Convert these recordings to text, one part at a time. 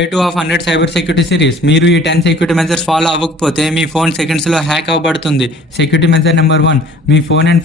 Day 2 of 100 cyber security series. మీరు ఈ 10 security measures follow అవ్వకపోతే మీ ఫోన్ సెకండ్స్లో హ్యాక్ అవ్వబడుతుంది. సెక్యూరిటీ మెజర్ నెంబర్ 1, మీ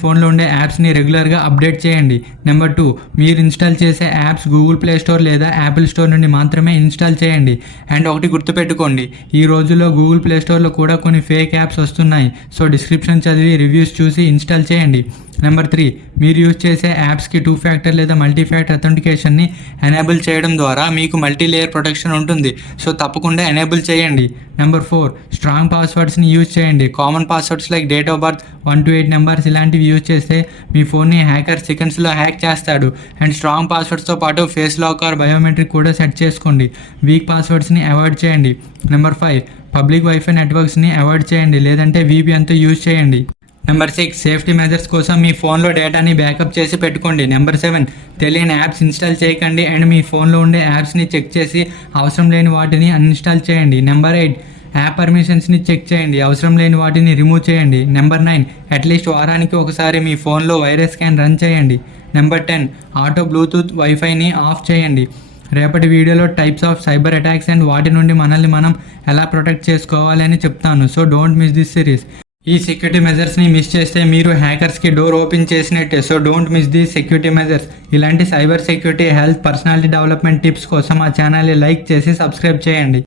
ఫోన్లో ఉండే యాప్స్ని రెగ్యులర్గా అప్డేట్ చేయండి. నెంబర్ 2, మీరు ఇన్స్టాల్ చేసే యాప్స్ గూగుల్ ప్లే స్టోర్ లేదా యాపిల్ స్టోర్ నుండి మాత్రమే ఇన్స్టాల్ చేయండి. అండ్ ఒకటి గుర్తుపెట్టుకోండి, ఈ రోజుల్లో గూగుల్ ప్లే స్టోర్లో కూడా కొన్ని ఫేక్ యాప్స్ వస్తున్నాయి. సో డిస్క్రిప్షన్ చదివి రివ్యూస్ చూసి ఇన్స్టాల్ చేయండి. నెంబర్ 3, మీరు యూజ్ చేసే యాప్స్కి 2 ఫ్యాక్టర్ లేదా మల్టీ ఫ్యాక్టర్ అథెంటికేషన్ని ఎనేబుల్ చేయడం ద్వారా మీకు మల్టీ లేయర్ ప్రొటెక్షన్ ఉంటుంది. సో తప్పకుండా ఎనేబుల్ చేయండి. నెంబర్ 4, స్ట్రాంగ్ పాస్వర్డ్స్ని యూజ్ చేయండి. Common passwords like date of birth, 1 to 8 numbers ఇలాంటివి యూజ్ చేస్తే మీ ఫోన్ని హ్యాకర్ సెకండ్స్లో హ్యాక్ చేస్తాడు. అండ్ స్ట్రాంగ్ పాస్వర్డ్స్తో పాటు ఫేస్ లాక్ ఆర్ బయోమెట్రిక్ కూడా సెట్ చేసుకోండి. వీక్ పాస్వర్డ్స్ని అవాయిడ్ చేయండి. నెంబర్ 5, పబ్లిక్ వైఫై నెట్వర్క్స్ని అవాయిడ్ చేయండి, లేదంటే VPNతో యూజ్ చేయండి. నెంబర్ 6, సేఫ్టీ మెజర్స్ కోసం మీ ఫోన్లో డేటాని బ్యాకప్ చేసి పెట్టుకోండి. నెంబర్ 7, తెలియని యాప్స్ ఇన్స్టాల్ చేయకండి అండ్ మీ ఫోన్లో ఉండే యాప్స్ని చెక్ చేసి అవసరం లేని వాటిని అన్ఇన్స్టాల్ చేయండి. నెంబర్ 8, యాప్ పర్మిషన్స్ని చెక్ చేయండి, అవసరం లేని వాటిని రిమూవ్ చేయండి. నెంబర్ 9, అట్లీస్ట్ వారానికి ఒకసారి మీ ఫోన్లో వైరస్ స్కాన్ రన్ చేయండి. నెంబర్ 10, ఆటో బ్లూటూత్ వైఫైని ఆఫ్ చేయండి. రేపటి వీడియోలో types of cyber attacks and వాటి నుండి మనల్ని మనం ఎలా ప్రొటెక్ట్ చేసుకోవాలి అని చెప్తాను. So don't miss this series. ఈ సెక్యూరిటీ మెజర్స్ని మిస్ చేస్తే మీరు హ్యాకర్స్కి డోర్ ఓపెన్ చేసినట్టే. So don't miss the security measures. ఇలాంటి cyber security, health, personality development tips కోసం మా ఛానల్ని లైక్ చేసి సబ్స్క్రైబ్ చేయండి.